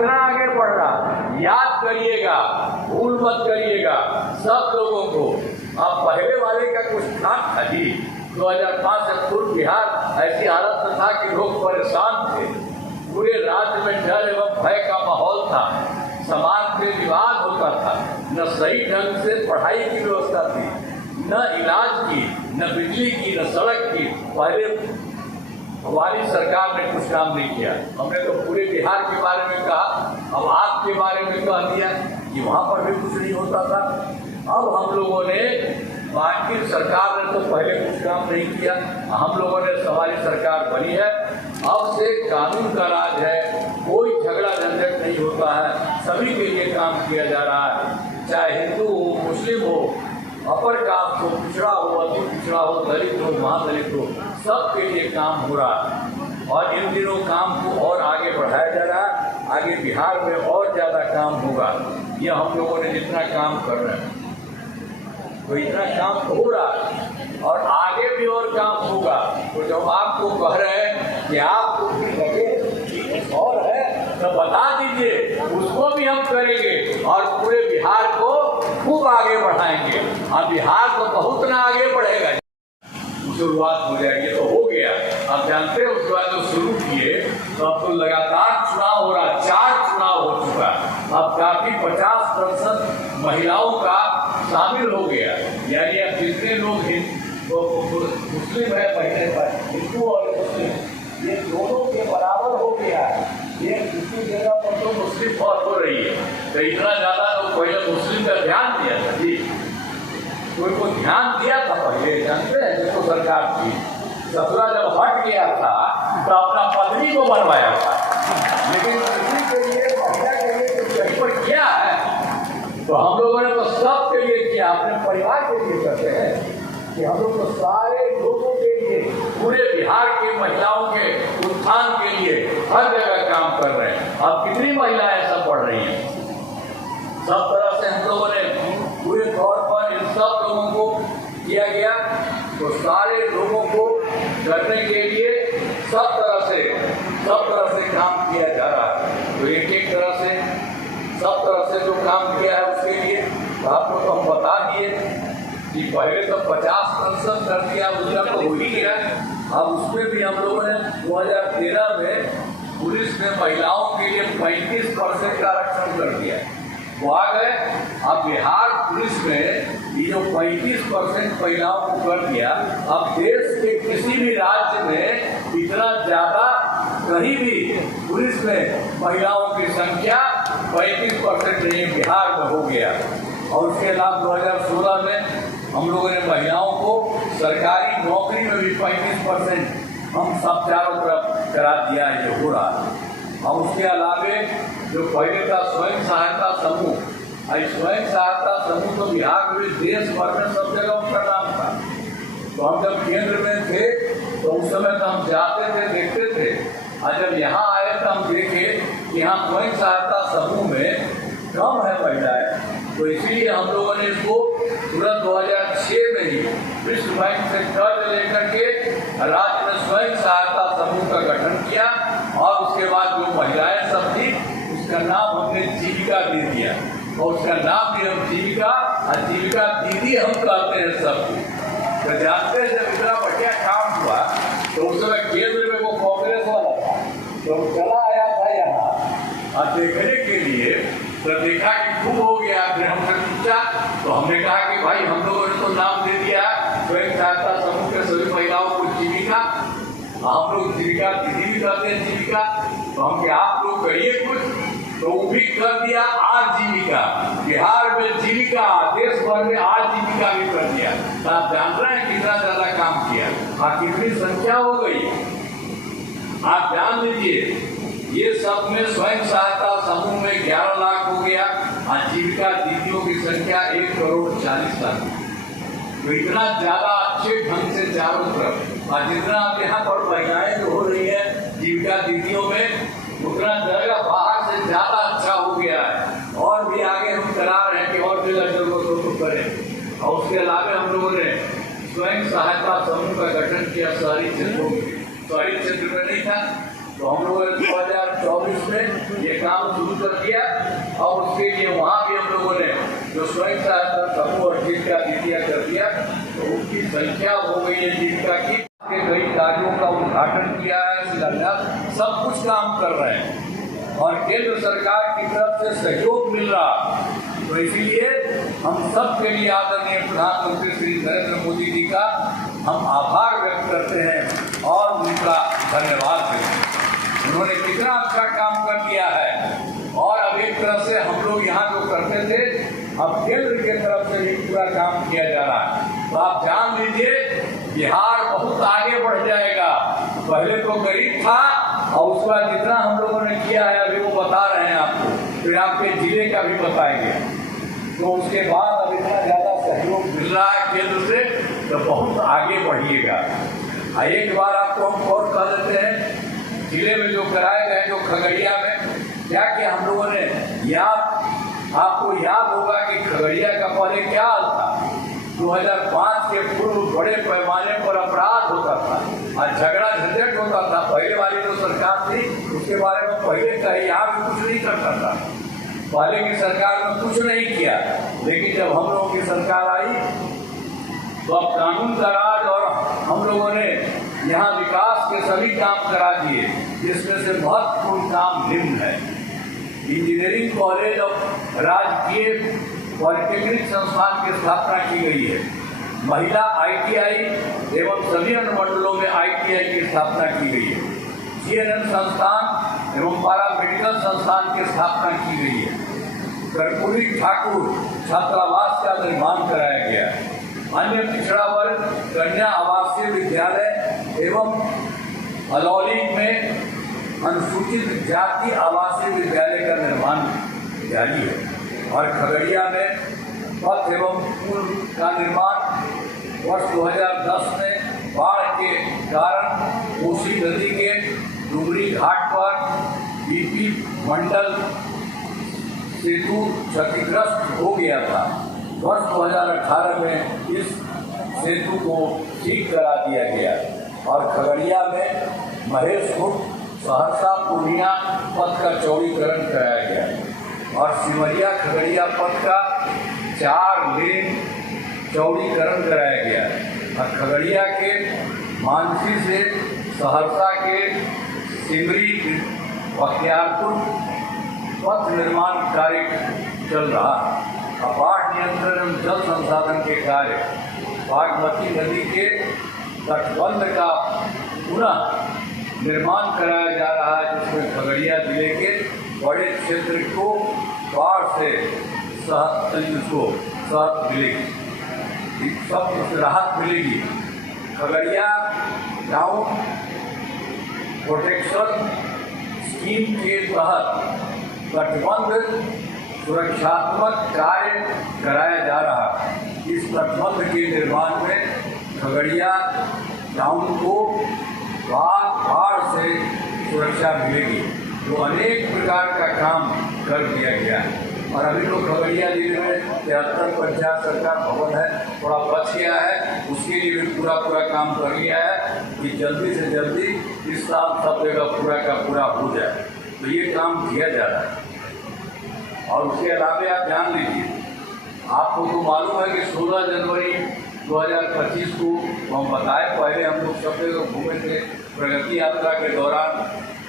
कितना आगे बढ़ रहा, याद करिएगा, भूल मत करिएगा सब लोगों को। अब पहले वाले का कुछ खास था जी, 2005 से पूर्व बिहार ऐसी हालत में था कि लोग परेशान थे, पूरे राज्य में डर एवं भय का माहौल था, समाज में विवाद होता था, न सही ढंग से पढ़ाई की व्यवस्था थी, न इलाज की, न बिजली की, न सड़क की। पहले हमारी सरकार ने कुछ काम नहीं किया। हमने तो पूरे बिहार के बारे में कहा, अब आपके बारे में कह दिया कि वहाँ पर भी कुछ नहीं होता था। अब हम लोगों ने, बाकी सरकार ने तो पहले कुछ काम नहीं किया, हम लोगों ने, हमारी सरकार बनी है, अब से कानून का राज है, कोई झगड़ा झंझट नहीं होता है, सभी के लिए काम किया जा रहा है, चाहे हिंदू हो, मुस्लिम हो, अपर कास्ट हो, पिछड़ा हो, अति पिछड़ा हो, दलित हो, महादलित हो, सबके लिए काम हो रहा है। और इन दिनों काम को और आगे बढ़ाया जा रहा है, आगे बिहार में और ज़्यादा काम होगा। यह हम लोगों ने जितना काम कर रहे हैं तो इतना काम हो रहा है और आगे भी और काम होगा। तो जब आपको कह रहे हैं कि आपको भी लगे कि कुछ और है तो बता दीजिए, उसको भी हम करेंगे और पूरे बिहार को खूब आगे बढ़ाएंगे। और बिहार तो बहुत ना आगे बढ़ेगा, शुरुआत हो जाएगी, तो हो गया। आप जानते हैं उसके बाद जो शुरू किए तो अब तो लगातार चुनाव हो रहा, 4 चुनाव हो चुका, अब काफी 50% महिलाओं का शामिल हो गया। यानी अब जितने लोग मुस्लिम है, पहले हिंदू और मुस्लिम, ये दोनों के बराबर हो गया है। ये किसी जगह पर तो मुस्लिम बहुत हो रही है, तो इतना ज्यादा लोग पहले मुस्लिम का ध्यान दिया था जी, कोई को ध्यान दिया था पहले, जानते हैं जिसको सरकार थी, ससुरा जब हट गया था तो अपना पत्नी को बनवाया था, लेकिन किसी के लिए, महिला के लिए कुछ कहीं पर किया है तो हम लोगों ने तो सबके लिए किया, अपने परिवार के लिए करते हैं कि हम लोग तो सारे लोगों के लिए, पूरे बिहार के महिलाओं के उत्थान के लिए हर जगह काम कर रहे हैं। अब कितनी महिलाएं सब बढ़ रही हैं, सब तरह से हम लोगों ने पूरे तौर पर इन सब लोगों को किया गया। तो सारे लोगों को करने के लिए सब तरह से काम किया जा रहा है। तो एक एक तरह से, सब तरह से जो काम किया है उसके लिए आपको तो हम बता दिए कि पहले तो 50% कर दिया, उसका तो हो ही गया। अब उसमें भी हम लोगों ने 2013 में पुलिस ने महिलाओं के लिए 35% का आरक्षण कर दिया, वो आ गए। अब बिहार पुलिस में ये जो 35% महिलाओं को कर दिया, अब देश के किसी भी राज्य में इतना ज्यादा कहीं भी पुलिस में महिलाओं की संख्या 35% नहीं, बिहार में हो गया। और उसके अलावा 2016 में हम लोगों ने महिलाओं को सरकारी नौकरी में भी 35% हम सब चारों तरफ करा दिया है, ये हो रहा है। और उसके अलावे जो पहले था स्वयं सहायता समूह, स्वयं सहायता समूह तो बिहार में, देश भर में सब जगह उनका नाम था। तो हम जब केंद्र में थे तो उस समय तो हम जाते थे, देखते थे, और जब यहाँ आए तो हम देखे कि यहाँ स्वयं सहायता समूह में कम है महिलाएं, तो इसीलिए हम लोगों ने इसको तुरंत 2006 में ही विश्व बैंक से कर्ज लेकर के राज्य में स्वयं सहायता समूह का गठन किया। और उसके बाद जो महिलाएं सब थी उसका नाम हमने जीविका दे दिया, और उसका नाम भी हम जीविका दीदी हम कहते हैं सबको। तो जानते हैं जब इतना बढ़िया काम हुआ तो उस समय केंद्र में वो कांग्रेस वाला था, तो चला आया था यहाँ और देखने के लिए, तो देखा कि खूब हो गया। फिर हमसे पूछा तो हमने कहा कि भाई हम लोगों ने तो नाम दे दिया स्वयं सहायता समूह के सभी महिलाओं को जीविका, हम लोग जीविका दीदी भी कहते हैं जीविका, तो हम क्या आप लोग करिए कुछ, तो वो भी कर दिया आजीविका। बिहार में जीविका, देश भर में आजीविका भी कर दिया। तो आप जान रहे हैं कितना ज्यादा काम किया और कितनी संख्या हो गई, आप जान लीजिए। ये सब में स्वयं सहायता समूह में 11 लाख हो गया, आजीविका दीदियों की संख्या 1,40,00,000। तो इतना ज्यादा अच्छे ढंग से चारों तरफ, और जितना आप यहाँ पर महिलाएं जो हो रही है जीविका दीदियों में, उतना जगह बाहर से ज्यादा अच्छा हो गया है। और भी आगे हम करा रहे हैं कि और जगह जरूरत हो तो करें। और उसके अलावा हम लोगों ने स्वयं सहायता समूह का गठन किया शहरी क्षेत्रों में, शहरी क्षेत्र में नहीं था, तो हम लोगों ने 2024 में ये काम काम शुरू कर दिया और उसके लिए वहाँ भी हम लोगों ने जो स्वयं सहायता समूह और जीविका दीदियाँ कर दिया, तो उनकी संख्या हो गई है जीविका की। कई कार्यों का उद्घाटन किया है, शिलान्यास, सब कुछ काम कर रहे हैं और केंद्र सरकार की तरफ से सहयोग मिल रहा। तो इसीलिए हम सब के लिए आदरणीय प्रधानमंत्री श्री नरेंद्र मोदी जी का हम आभार व्यक्त करते हैं और उनका धन्यवाद देते हैं। उन्होंने कितना अच्छा काम कर दिया है और अब एक तरह से हम लोग यहाँ जो करते थे, अब केंद्र की तरफ से भी पूरा काम किया जा रहा है। तो आप जान लीजिए बिहार बहुत आगे बढ़ जाएगा। पहले तो गरीब था और उसके बाद जितना हम लोगों ने किया है अभी वो बता रहे हैं आपको, फिर आपके जिले का भी बताएंगे। तो उसके बाद अब इतना ज़्यादा सहयोग मिल रहा है केंद्र से, तो बहुत आगे बढ़िएगा। एक बार आपको हम और कह देते हैं, जिले में जो कराए गए जो खगड़िया में क्या किया हम लोगों ने, आपको याद होगा कि खगड़िया का पहले क्या हाल था। 2005 के पूर्व बड़े पैमाने पर अपराध होता था और झगड़ा झंझट होता था। पहले वाली जो सरकार थी उसके बारे में पहले कहीं यहाँ भी कुछ नहीं करता था। पहले की सरकार ने कुछ नहीं किया, लेकिन जब हम लोगों की सरकार आई तो अब कानून का राज और हम लोगों ने यहाँ विकास के सभी काम करा दिए, जिसमें से महत्वपूर्ण काम निम्न है। इंजीनियरिंग कॉलेज और राजकीय पॉलिटेक्निक संस्थान की स्थापना की गई है। महिला ITI एवं सभी अनुमंडलों में ITI की स्थापना की गई है। GNM संस्थान एवं पारा मेडिकल संस्थान की स्थापना की गई है। कर्पूरी ठाकुर छात्रावास का निर्माण कराया गया है। अन्य पिछड़ा वर्ग कन्या आवासीय विद्यालय एवं अलौली में अनुसूचित जाति आवासीय विद्यालय का निर्माण जारी है। और खगड़िया में पथ एवं पुल का निर्माण वर्ष 2010 में बाढ़ के कारण कोसी नदी के डुमरी घाट पर BP मंडल सेतु क्षतिग्रस्त हो गया था। वर्ष 2018 में इस सेतु को ठीक करा दिया गया और खगड़िया में महेशखुर्द सहरसा पूर्णिया पथ का चौड़ीकरण कराया गया और सिमरिया खगड़िया पथ का 4 लेन चौड़ीकरण कराया गया और खगड़िया के मानसी से सहरसा के सिमरी बख्तियारपुर पथ निर्माण कार्य चल रहा है। बाढ़ नियंत्रण एवं जल संसाधन के कार्य बागमती नदी के तटबंध का पुनः निर्माण कराया जा रहा है, जिसमें खगड़िया जिले के बड़े क्षेत्र को बाढ़ से मिलेगी, सब राहत मिलेगी। खगड़िया टाउन प्रोटेक्शन स्कीम के तहत तटबंध सुरक्षात्मक कार्य कराया जा रहा है। इस तटबंध के निर्माण में खगड़िया टाउन को बाढ़ से सुरक्षा मिलेगी। तो अनेक प्रकार का काम कर दिया गया है और अभी तो खगड़िया जिले में 73 पंचायत सरकार भवन है, थोड़ा बच गया है, उसके लिए भी पूरा काम कर लिया है कि जल्दी से जल्दी इस साल सब जगह पूरा का पूरा हो जाए। तो ये काम किया जा रहा है। और उसके अलावा आप जान लीजिए, आपको तो मालूम है कि 16 जनवरी 2025 को हम बताए, पहले हम लोग सब जगह घूमे थे। प्रगति यात्रा के दौरान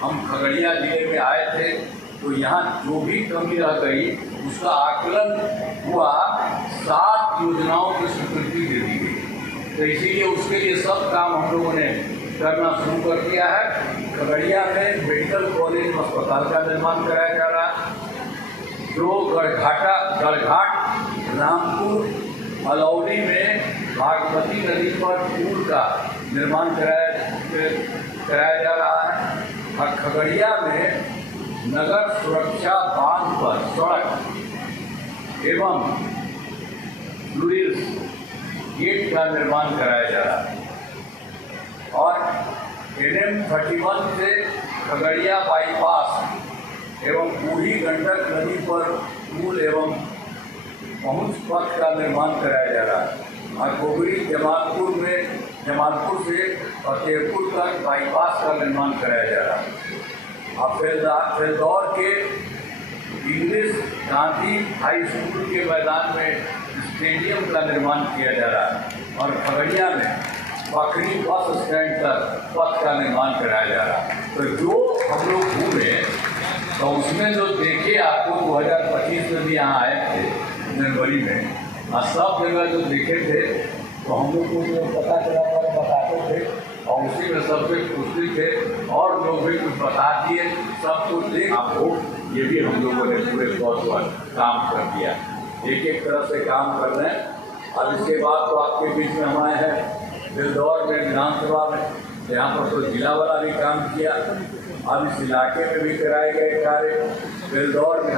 हम खगड़िया जिले में आए थे, तो यहाँ जो भी कमी रह गई उसका आकलन हुआ, 7 योजनाओं की स्वीकृति दे दी गई। तो इसीलिए उसके लिए सब काम हम लोगों ने करना शुरू कर दिया है। खगड़िया में मेडिकल कॉलेज अस्पताल का निर्माण कराया जा रहा है। जो गढ़घाट रामपुर अलौली में बागमती नदी पर पुल का निर्माण कराया जा रहा है और खगड़िया में नगर सुरक्षा बांध पर सड़क एवं लुइस गेट का निर्माण कराया जा रहा है और NM 31 से खगड़िया बाईपास एवं बूढ़ी गंडक नदी पर पुल एवं पहुंच पथ का निर्माण कराया जा रहा है और गोगरी जमालपुर से फतेहपुर तक बाईपास का निर्माण कराया जा रहा है। और फिलदौर के गांधी हाई स्कूल के मैदान में स्टेडियम का निर्माण किया जा रहा है और खगड़िया में बकरी बस स्टैंड तक पथ का निर्माण कराया जा रहा है। तो जो हम लोग घूमे तो उसमें जो देखे आपको 2025 में भी यहाँ आए थे जनवरी में और सब जगह जो देखे थे तो हम लोग को जो पता चला बताते थे और उसी में सबसे खुशी थे और लोग भी कुछ बता दिए सब कुछ देख आपको ये भी हम लोगों ने पूरे बहुत काम कर दिया, एक एक तरह से काम कर रहे हैं। अब इसके बाद तो आपके बीच में हम आए हैं बिलदौर में विधानसभा में, यहाँ पर तो जिला वाला भी काम किया। अब इस इलाके में भी कराए गए कार्य बिलदौर में